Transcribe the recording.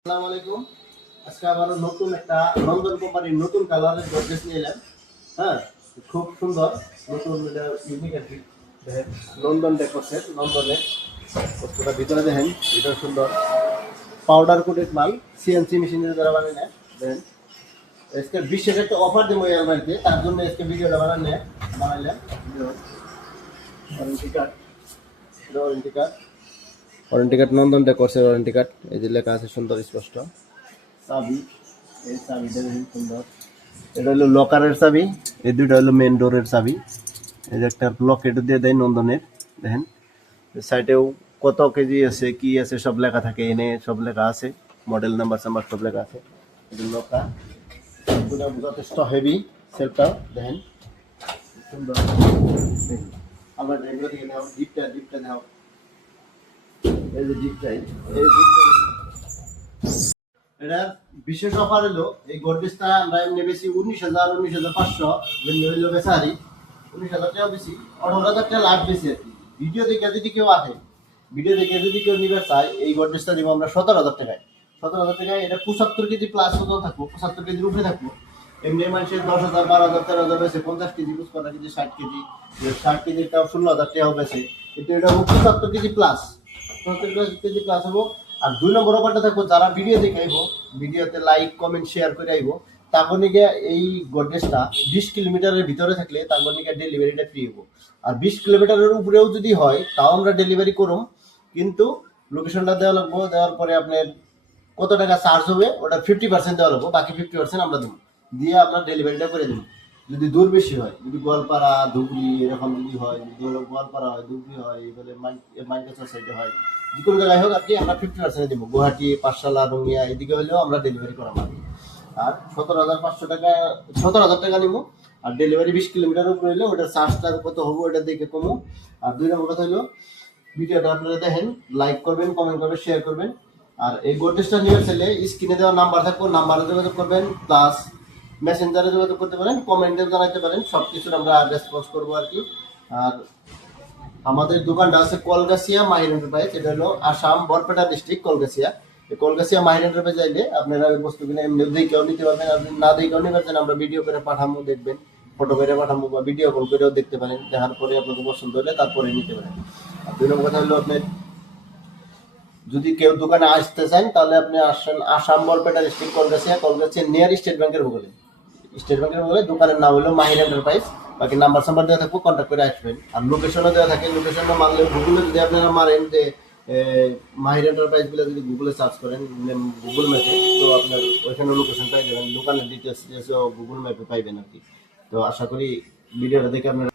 আসসালামু আলাইকুম। আজকে আবার নতুন একটা নন্দন কোম্পানির নতুন কালারের গর্জেস নিয়ে এলাম। হ্যাঁ, খুব সুন্দর নতুন ইউনিক আর কি। দেখেন নন্দন ডেকোসের নন্দনের বস্তুটা ভিতরে দেখেন, এটা সুন্দর পাউডার কোটেড মাল, সিএনসি মেশিনের দ্বারা বানিয়ে নেয়। দেখেন আজকে বিশেষ একটা অফার দেবো এই আলমারিতে, তার জন্য আজকে ভিডিওটা বানাইলাম। Warranty card, warranty card, warranty card Nandan ডেকোসের ওয়ারেন্টি কার্ড, এই যে লেখা আছে সুন্দর স্পষ্ট। চাবি, এই চাবিটা দেখুন সুন্দর, এটা হলো লকারের চাবি, এই দুইটা হলো মেন ডোরের চাবি। এই যে একটা লকেট দিয়ে দেয় নন্দনের, দেখেন সাইডেও কত কেজি আছে কি আছে সব লেখা থাকে, এনে সব লেখা আছে, মডেল নাম্বার সাম্বার সব লেখা আছে। এটা লকার, পুরো যথেষ্ট হেভি সেলফটা দেখেন সুন্দর। আবার এগুলো থেকে নাও, ডিপটা নাও, এই যে ডিপটাই, এই ডিপটা এটা বিশেষ অফার হলো এই গডরেজটা আমরা এমনি বেশি 19,500 হইলো বেচারি 19,000 টাকা বেশি, 18,000 টাকা লাভ বেশি আর কি। ভিডিও দেখে যদি কেউ আসে, ভিডিও দেখে যদি কেউ নিবে চায়, এই গডরেজটা দিব আমরা 17,000 টাকায়। 17,000 টাকায় এটা 75 কেজি প্লাস ওজন থাকবো, 75 কেজির উপরে থাকবো। এমনি মানুষের 10,000, 12,000, 13,000 বেশি, 50 কেজি ইউজ করা কেজি, 60 কেজি, 60 কেজিটাও 16,000 টাকাও বেশি। কিন্তু এটা 75 কেজি প্লাস, 75 কেজি প্লাস হবো। আর 2 নম্বর অফারটা থাকবো, যারা ভিডিও দেখে আইবো, ভিডিওতে লাইক কমেন্ট শেয়ার করে আইবো, তারপর নিকে এই গডরেজটা 20 কিলোমিটারের ভিতরে থাকলে তারপর নিকে ডেলিভারিটা ফ্রি হবো। আর 20 কিলোমিটারের উপরেও যদি হয় তাও আমরা ডেলিভারি করুম, কিন্তু লোকেশনটা দেওয়া লাগবো। দেওয়ার পরে আপনার কত টাকা চার্জ হবে ওটা 50% দেওয়া লাগবো, বাকি 50% আমরা দেবো, দিয়ে আপনার ডেলিভারিটা করে দেবো। যদি দূর বেশি হয়, যদি গোয়ালপাড়া ধুবড়ি এরকম যদি হয়, যদি গোয়ালপাড়া হয়, ধুবড়ি হয়, এবারে মাইনকাছার সাইডে হয়, যে কোনো জায়গায় হোক আর কি, আমরা 50% দেবো। গুয়াহাটি, পাঠশালা, রঙিয়া এদিকে হলেও আমরা ডেলিভারি করাবো আর কি। আর 17,500 টাকা, 17,000 টাকা নিবো। আর ডেলিভারি 20 কিলোমিটার উপরে হলে ওটার চার্জটা কত হবো ওটা দেখে কমো। আর 2 নম্বর কথা হলো, ভিডিওটা আপনারা দেখেন, লাইক করবেন, কমেন্ট করবেন, শেয়ার করবেন। আর এই গোডরেজটা নিয়ে চাইলে স্ক্রিনে দেওয়া নাম্বার থাকবো, নাম্বারে যোগাযোগ করবেন, প্লাস মেসেঞ্জারে যোগাযোগ করতে পারেন, কমেন্টে জানাতে পারেন, সব কিছুর আমরা রেসপন্স করবো আর কি। আর আমাদের দোকানটা আছে কলগাছিয়া মাহির এন্টারপ্রাইজ, এটা হলো আসাম বরপেটা ডিস্ট্রিক্ট কলগাছিয়া। এই কলগাছিয়া মাহির এন্টারপ্রাইজ চাইলে আপনারা ওই বস্তু কিনে এমনি দেখেও নিতে পারবেন, আপনি না দেখেও নিতে পারছেন, আমরা ভিডিও করে পাঠাবো, দেখবেন, ফটো করে পাঠাবো বা ভিডিও কল করেও দেখতে পারেন, দেখার পরে আপনাদের পছন্দ হলে তারপরে নিতে পারেন। আর 2 নম্বর কথা হলো, আপনার যদি কেউ দোকানে আসতে চান তাহলে আপনি আসেন Assam Barpeta district Kalgachia near state ব্যাংকের বগলে, স্টেট ব্যাংকের বগলে দোকানের নাম হলো মাহির এন্টারপ্রাইজ। বাকি নাম্বার সাম্বার দেওয়া থাকবো, কন্ট্যাক্ট করে আসবেন। আর লোকেশনও দেওয়া থাকে, লোকেশনটা মারলে গুগলে যদি আপনারা মারেন যে মাহির এন্টারপ্রাইজ গুলো যদি গুগলে সার্চ করেন গুগল ম্যাপে, তো আপনার ওইখানে লোকেশন পাই যাবেন, দোকানের ডিটেলস গুগল ম্যাপে পাইবেন আর কি। তো আশা করি ভিডিওটা দেখে আপনারা